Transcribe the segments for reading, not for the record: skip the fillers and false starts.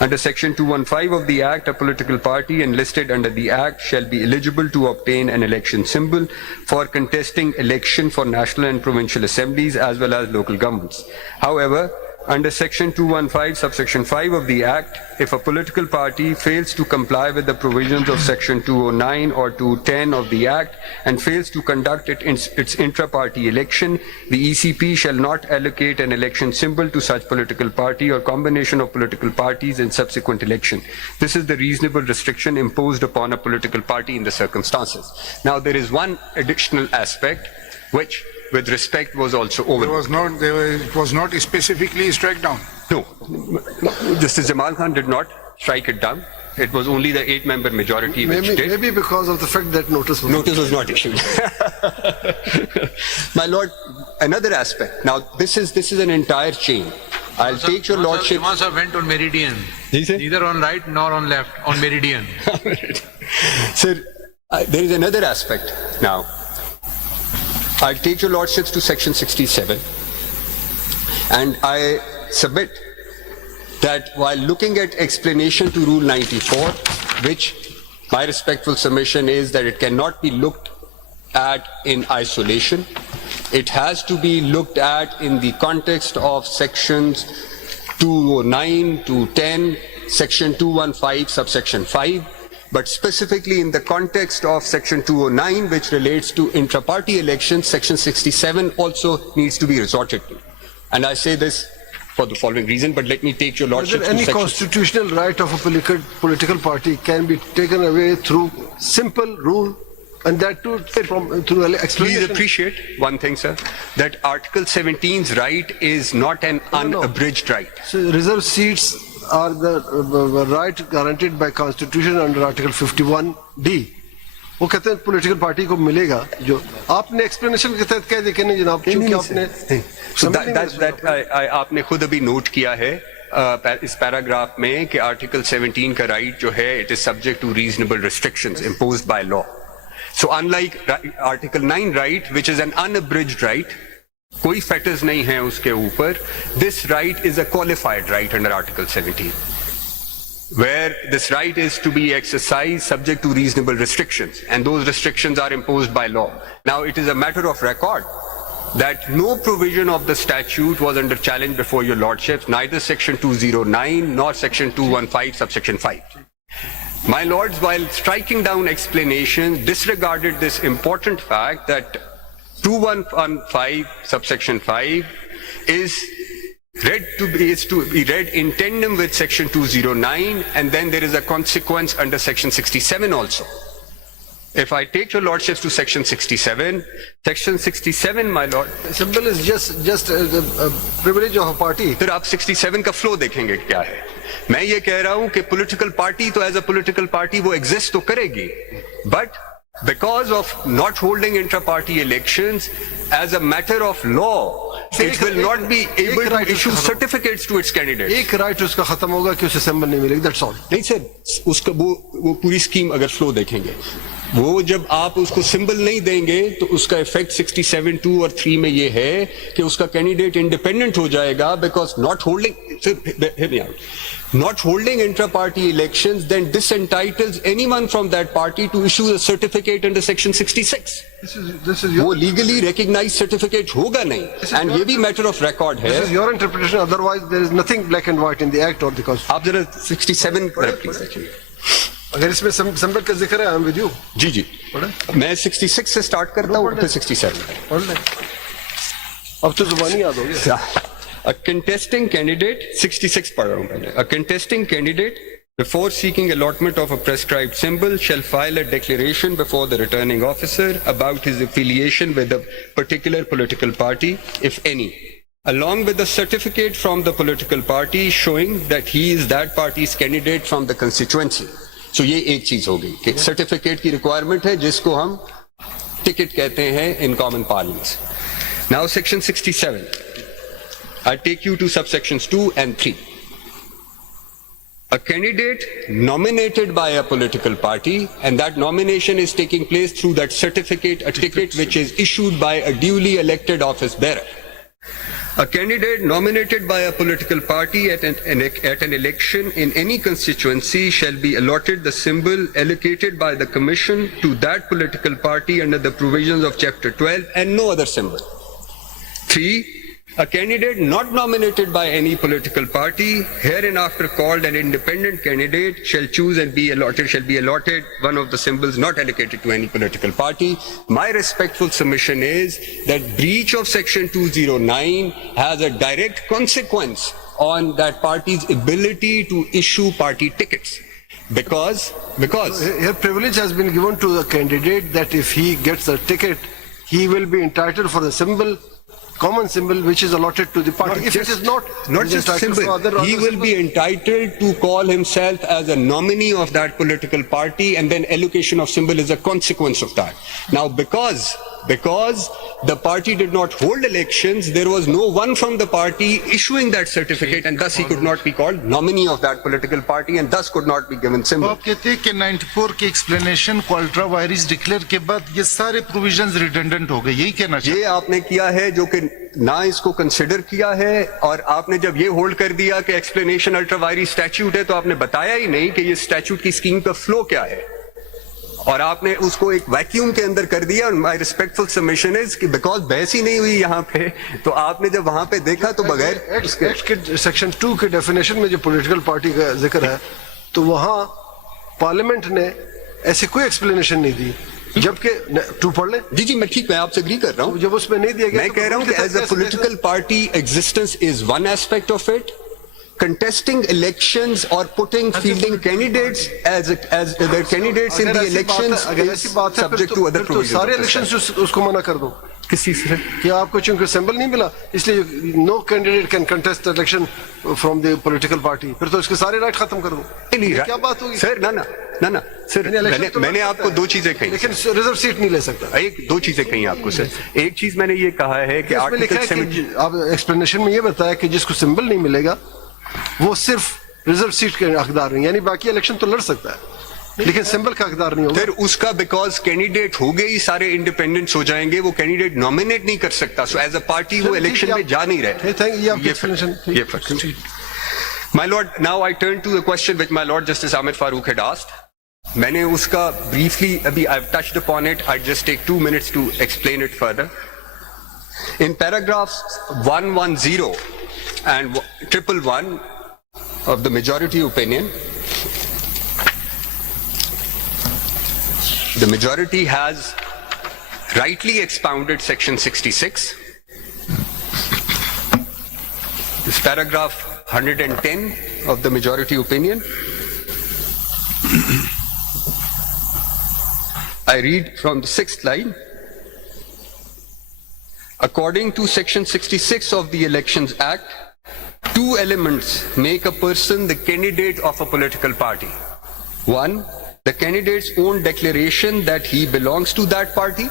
Under Section 215 of the Act, a political party enlisted under the Act shall be eligible to obtain an election symbol for contesting election for national and provincial assemblies as well as local governments. However, under Section 215, subsection 5 of the Act, if a political party fails to comply with the provisions of Section 209 or 210 of the Act and fails to conduct its intra-party election, the ECP shall not allocate an election symbol to such political party or combination of political parties in subsequent election. This is the reasonable restriction imposed upon a political party in the circumstances. Now, there is one additional aspect which, with respect, was also overlooked. It was not specifically struck down. No, Justice Jamal Khan did not strike it down. It was only the 8-member majority which did. Maybe because of the fact that notice was not issued. My lord, another aspect. Now, this is an entire chain. I'll take your lordship. Sir went on meridian, neither on right nor on left, on meridian. Sir, there is another aspect now. I'll take your lordships to Section 67, and I submit that while looking at explanation to Rule 94, which my respectful submission is that it cannot be looked at in isolation, it has to be looked at in the context of Sections 209, 210, Section 215, subsection 5, but specifically in the context of Section 209, which relates to intra-party elections, Section 67 also needs to be resorted to. And I say this for the following reason, but let me take your lordship to any Section... constitutional right of a political party can be taken away through simple rule, and that too through explanation. Please appreciate one thing, sir, that Article 17's right is not an unabridged right. So reserved seats are the right guaranteed by Constitution under Article 51D. वो कहते हैं political party को मिलेगा जो आपने explanation के तहत कह दिया कि नहीं जनाब क्योंकि आपने आपने खुद अभी नोट किया है इस पैराग्राफ में कि आर्टिकल 17 का राइट जो है it is subject to reasonable restrictions imposed by law. So unlike article 9 right which is an unabridged right, कोई फैक्टर्स नहीं है उसके ऊपर. This right is a qualified right under article 17, where this right is to be exercised subject to reasonable restrictions, and those restrictions are imposed by law. Now, it is a matter of record that no provision of the statute was under challenge before your lordships, neither Section 209 nor Section 215 subsection 5. My lords, while striking down explanations, disregarded this important fact that 2115 subsection 5 is to be read in tandem with Section 209, and then there is a consequence under Section 67 also. If I take your lordships to Section 67, Section 67, my lord, symbol is just a privilege of a party. फिर आप 67 का flow देखेंगे क्या है. मैं ये कह रहा हूं कि पॉलिटिकल पार्टी तो एज अ पॉलिटिकल पार्टी वो एग्जिस्ट तो करेगी, but because of not holding intra-party elections, as a matter of law, it will not be able to issue certificates to its candidates. एक राइट उसका खत्म होगा कि उसे सिंबल नहीं मिलेगी, that's all. नहीं सर, उसका वो पूरी स्कीम अगर फ्लो देखेंगे, वो जब आप उसको सिंबल नहीं देंगे तो उसका इफेक्ट 67, 2 और 3 में ये है कि उसका कैंडिडेट इंडिपेंडेंट हो जाएगा, because not holding intra-party elections then disentitles anyone from that party to issue a certificate under Section 66. This is your, वो legally recognized certificate होगा नहीं, and ये भी matter of record है. This is your interpretation. Otherwise, there is nothing black and white in the Act or the Constitution. आप जरा 67 please देखिए. अगर इसमें सिंबल का जिक्र है, I am with you. जी जी. मैं 66 से स्टार्ट करता हूँ, फिर 67. अब तो जुबानी याद हो गया. A contesting candidate, 66 पढ़ रहा हूं पहले. A contesting candidate, before seeking allotment of a prescribed symbol, shall file a declaration before the returning officer about his affiliation with a particular political party, if any, along with a certificate from the political party showing that he is that party's candidate from the constituency. So ये एक चीज हो गई कि certificate की requirement है जिसको हम ticket कहते हैं in common parlance. Now Section 67. I take you to subsections 2 and 3. A candidate nominated by a political party, and that nomination is taking place through that certificate, a ticket which is issued by a duly elected office bearer. A candidate nominated by a political party at an election in any constituency shall be allotted the symbol allocated by the Commission to that political party under the provisions of Chapter 12 and no other symbol. 3. A candidate not nominated by any political party, hereinafter called an independent candidate, shall choose and be allotted one of the symbols not allocated to any political party. My respectful submission is that breach of Section 209 has a direct consequence on that party's ability to issue party tickets. Because Here privilege has been given to the candidate that if he gets a ticket, he will be entitled for the symbol, common symbol, which is allotted to the party. If it is not just entitled symbol, for other he will symbols. be entitled to call himself as a nominee of that political party, and then allocation of symbol is a consequence of that. Now, because the party did not hold elections, there was no one from the party issuing that certificate, and thus he could not be called nominee of that political party, and thus could not be given तो symbol. आप कहते हैं कि 94 के explanation को ultra vires declare के बाद ये सारे प्रोविजंस रिडंडेंट हो गए, यही कहना चाहिए। ये आपने किया है जो कि ना इसको कंसिडर किया है, और आपने जब ये होल्ड कर दिया कि एक्सप्लेनेशन अल्ट्रा वायरस स्टैट्यूट है, तो आपने बताया ही नहीं कि ये स्टैट्यूट की स्कीम का फ्लो क्या है, और आपने उसको एक वैक्यूम के अंदर कर दिया। माय रिस्पेक्टफुल सबमिशन इज कि बिकॉज बहस ही नहीं हुई यहाँ पे, तो आपने जब वहां पे देखा तो बगैर एक्ट के सेक्शन 2 के डेफिनेशन में जो पॉलिटिकल पार्टी का जिक्र है, तो वहां पार्लियामेंट ने ऐसी कोई एक्सप्लेनेशन नहीं दी, जबकि 2 पढ़ ले। जी मैं ठीक, मैं आपसे एग्री कर रहा हूँ। जब उसमें नहीं दिया गया, मैं कह रहा हूँ कि as a political party existence is one aspect of it. Contesting elections or putting fielding candidates as the candidates in the elections is subject to other provisions. सारे इलेक्शंस उसको मना कर दो। किस चीज से? कि आपको चूंकि सिंबल नहीं मिला, इसलिए no candidate can contest election from the political party, फिर तो इसके सारे राइट खत्म कर दो। क्या बात होगी सर? ना सर, मैंने आपको दो चीजें कही, लेकिन रिजर्व सीट नहीं ले सकता। दो चीजें कही आपको सर। एक चीज मैंने ये कहा है कि आर्टिकल 70 आप एक्सप्लेनेशन में ये बताया कि जिसको सिंबल नहीं मिलेगा वो सिर्फ रिजर्व सीट के हकदार नहीं, यानी बाकी इलेक्शन तो लड़ सकता है लेकिन सिंबल का हकदार नहीं होगा। फिर उसका बिकॉज कैंडिडेट हो गए ही सारे इंडिपेंडेंट्स हो जाएंगे, वो कैंडिडेट नॉमिनेट नहीं कर सकता, सो एज अ पार्टी वो इलेक्शन में जा नहीं रहे। ये फर्क। My lord, now I turn to the question which my lord justice Aamir Farooq had asked. मैंने उसका ब्रीफली अभी I have touched upon it, I just take 2 minutes to explain it further. In paragraphs 110 and 111 of the majority opinion, the majority has rightly expounded section 66. This paragraph 110 of the majority opinion, I read from the 6th line. According to section 66 of the Elections Act, 2 elements make a person the candidate of a political party. 1, the candidate's own declaration that he belongs to that party,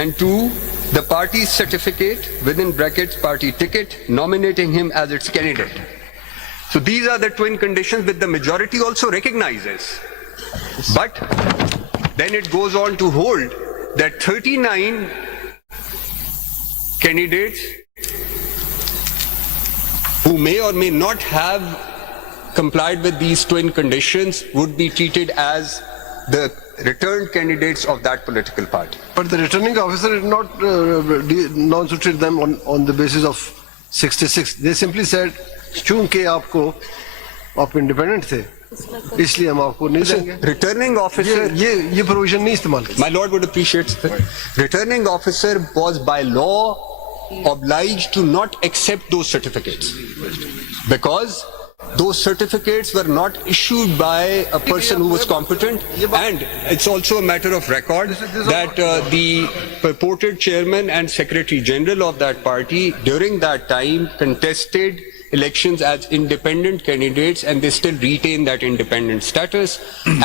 and 2, the party's certificate, within brackets party ticket, nominating him as its candidate. So these are the twin conditions which the majority also recognizes. But then it goes on to hold that 39 candidates who may or may not have complied with these twin conditions would be treated as the returned candidates of that political party. But the returning officer did not non-suited them on the basis of 66. They simply said, चूंकि आप independent थे इसलिए हम आपको नहीं देंगे। Returning officer, ये provision नहीं इस्तेमाल किया। My lord would appreciate that. Returning officer was by law obliged to not accept those certificates because those certificates were not issued by a person who was competent, and it's also a matter of record that the purported chairman and secretary general of that party during that time contested elections as independent candidates, and they still retain that independent status.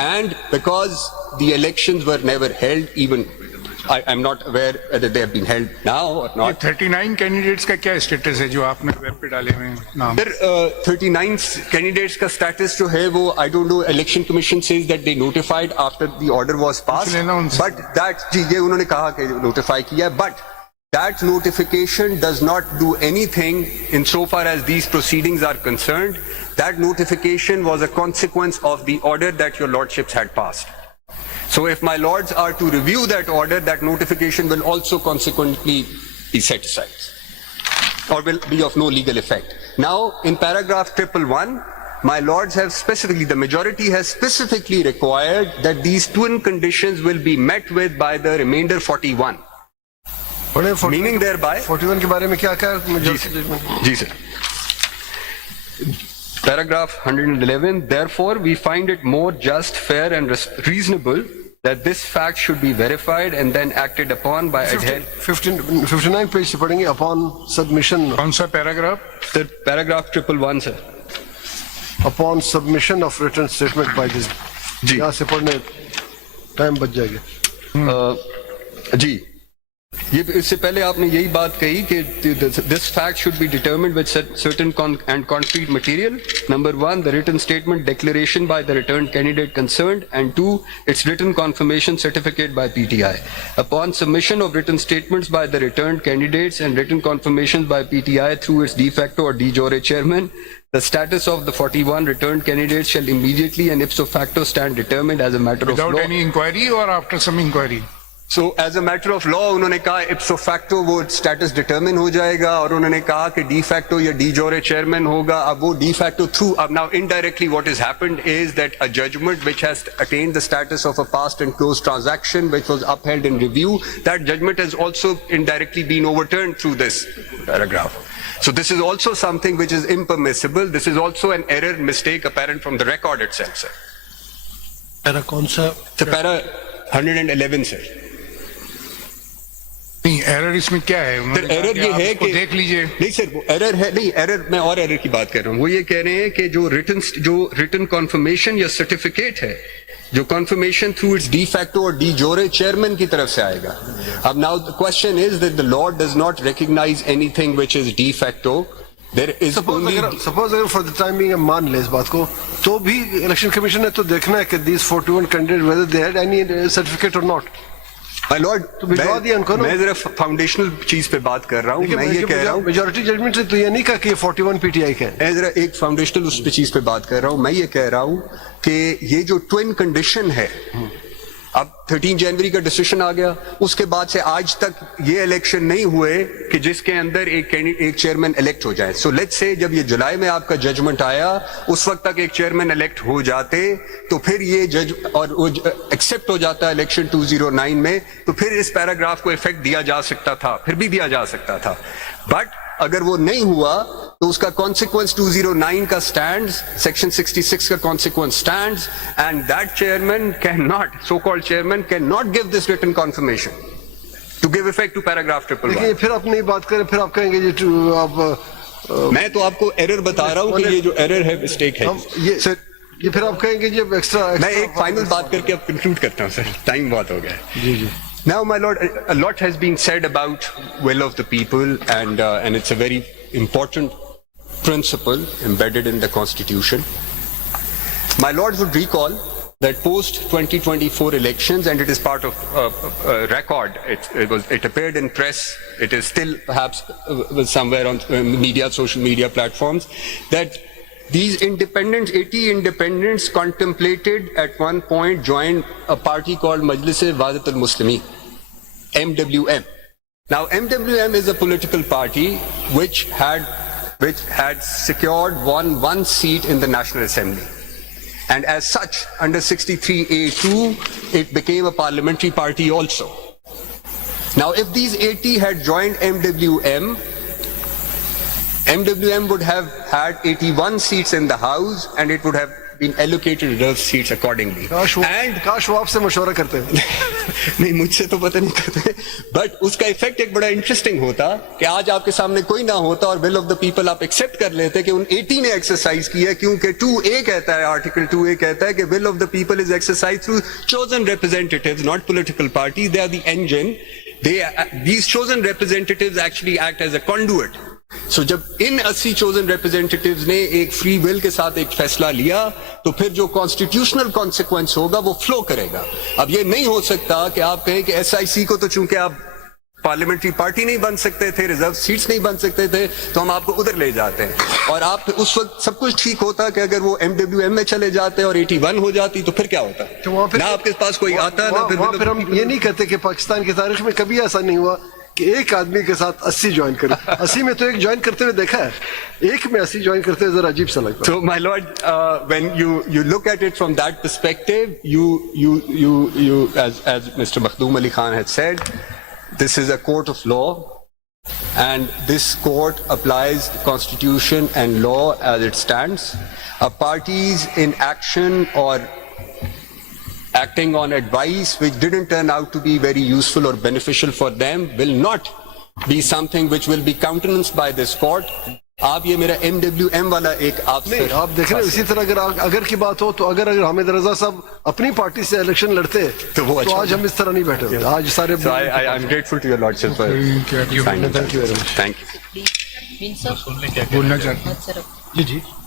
And because the elections were never held, even I'm not aware whether they have been held now or not. 39 candidates का क्या status है जो आपने web पे डाले हुए हैं नाम? Sir, 39 candidates का status जो है वो I don't know, election commission says that they notified after the order was passed, लेना उनसे। but that जी ये उन्होंने कहा कि notify किया, but that notification does not do anything insofar as these proceedings are concerned. That notification was a consequence of the order that your lordships had passed. So if my lords are to review that order, that notification will also consequently be set aside or will be of no legal effect. Now, in paragraph 111, my lords have specifically, the majority has specifically required that these twin conditions will be met with by the remainder 41. Meaning thereby, 41 के बारे में क्या कहा जी sir. Paragraph 111, therefore we find it more just, fair and reasonable that this fact should be verified and then acted upon by adherence. 59 page से पढ़ेंगे upon submission. कौन सा paragraph? Sir, paragraph 111 sir. Upon submission of written statement by this. जी. यहाँ से पढ़ने time बच जाएगा. जी, ये इससे पहले आपने यही बात कही कि this fact should be determined with certain and concrete material. Number 1, the written statement declaration by the returned candidate concerned, and 2, its written confirmation certificate by PTI. Upon submission of written statements by the returned candidates and written confirmations by PTI through its de facto or de jure chairman, the status of the 41 returned candidates shall immediately and ipso facto stand determined as a matter of law. Without any inquiry or after some inquiry? So as a matter of law, उन्होंने कहा ipso facto वो status determine हो जाएगा और उन्होंने कहा कि de facto या de jure chairman होगा. अब वो de facto through, अब now indirectly what has happened is that a judgment which has attained the status of a past and closed transaction which was upheld in review, that judgment has also indirectly been overturned through this paragraph. So this is also something which is impermissible. This is also an error, mistake apparent from the record itself, sir. Para कौन सा? The para 111, sir. नहीं, error इसमें क्या है? Sir error ये है कि देख लीजिए. नहीं सर, वो एरर है नहीं, एरर मैं और एरर की बात कर रहा हूँ. वो ये कह रहे हैं कि जो रिटन कॉन्फर्मेशन या सर्टिफिकेट है, जो confirmation through its de facto और डी जोरे चेयरमैन की तरफ से आएगा. अब now the question is that the law does not recognise anything which is de facto. There is only suppose अगर फॉर द टाइम बीइंग मान ले इस बात को, तो भी इलेक्शन कमीशन ने तो देखना है कि दीस 41 candidate whether they had any certificate और नॉट. माय लॉर्ड, तो भिजवा दिया उनको ना. मैं जरा फाउंडेशनल चीज पे बात कर रहा हूँ. मैं ये कह रहा हूँ मेजॉरिटी जजमेंट से तो ये नहीं कहा कि ये 41 पीटीआई का है. मैं जरा एक फाउंडेशनल उस पे चीज पे बात कर रहा हूँ. मैं ये कह रहा हूँ कि ये जो ट्विन कंडीशन है, अब 13 जनवरी का डिसीजन आ गया, उसके बाद से आज तक ये इलेक्शन नहीं हुए कि जिसके अंदर एक चेयरमैन इलेक्ट हो जाए. सो लेट्स से जब ये जुलाई में आपका जजमेंट आया, उस वक्त तक एक चेयरमैन इलेक्ट हो जाते, तो फिर ये जज और वो एक्सेप्ट हो जाता है इलेक्शन 2009 में, तो फिर इस पैराग्राफ को इफेक्ट दिया जा सकता था, फिर भी दिया जा सकता था. बट अगर वो नहीं हुआ तो उसका कॉन्सिक्वेंस 209 का स्टैंड्स, सेक्शन 66 का consequence stands, and that chairman can not, so called chairman can not give this written confirmation to give effect to paragraph 111. फिर आप नहीं बात करें, फिर आप कहेंगे ये आप मैं तो आपको एरर बता रहा हूं कि ये जो एरर है, मिस्टेक है. ये सर, ये फिर आप कहेंगे ये एक्स्ट्रा. मैं एक फाइनल बात करके अब कंक्लूड करता हूं सर, टाइम बहुत हो गया है. जी जी. Now, my lord, a lot has been said about will of the people, and it's a very important principle embedded in the Constitution. My lords would recall that post 2024 elections, and it is part of record. It appeared in press. It is still perhaps somewhere on media, social media platforms, that these independents, 80 independents, contemplated at one point join a party called Majlis-e-Wahdat al-Muslimin, MWM. Now, MWM is a political party which had secured one seat in the National Assembly, and as such, under 63A2, it became a parliamentary party also. Now, if these 80 had joined MWM would have had 81 seats in the House, and it would have been allocated reserved seats accordingly. काश वो आपसे मशवरा करते हैं. नहीं, मुझसे तो पता नहीं करते, बट उसका इफेक्ट एक बड़ा इंटरेस्टिंग होता कि आज आपके सामने कोई ना होता और विल ऑफ द पीपल आप एक्सेप्ट कर लेते कि उन 80 ने एक्सरसाइज किया, क्योंकि 2A कहता है, आर्टिकल 2A कहता है कि will of the people is exercise through chosen representatives, not political party. They are the engine. These chosen representatives actually act as a conduit. So जब इन 80 chosen representatives ने एक फ्री विल के साथ एक फैसला लिया, तो फिर जो कॉन्स्टिट्यूशनल कॉन्सिक्वेंस होगा वो फ्लो करेगा. अब ये नहीं हो सकता कि आप कहें कि SIC को तो चूंकि आप पार्लियामेंट्री पार्टी नहीं बन सकते थे, रिजर्व सीट्स नहीं बन सकते थे, तो हम आपको उधर ले जाते हैं। और आप उस वक्त सब कुछ ठीक होता कि अगर वो MWM में चले जाते और 81 हो जाती तो फिर क्या होता? तो वहाँ फिर ना आपके पास कोई आता ना फिर हम ये नहीं कहते कि पाकिस्तान की तारीख में कभी ऐसा नहीं हुआ कि एक आदमी के साथ 80 ज्वाइन करे। 80 में तो एक ज्वाइन करते हुए देखा है, एक में 80 ज्वाइन करते हुए जरा अजीब सा लगता है। So, my lord, when you look at it from that perspective, you as Mr. Makhdoom Ali Khan had said, this is a court of law, and this court applies the constitution and law as it stands. A parties in action or acting on advice which didn't turn out to be very useful or beneficial for them will not be something which will be countenanced by this court. आप ये मेरा MWM वाला एक आप नहीं, आप देख रहे हैं इसी तरह अगर की बात हो तो अगर हामिद रजा साहब अपनी पार्टी से इलेक्शन लड़ते तो वो अच्छा आज हम इस तरह नहीं बैठे होते। आज सारे So I'm grateful to your lordship for Thank you. thank you very much. Thank you. बोलना चाहते हैं। जी जी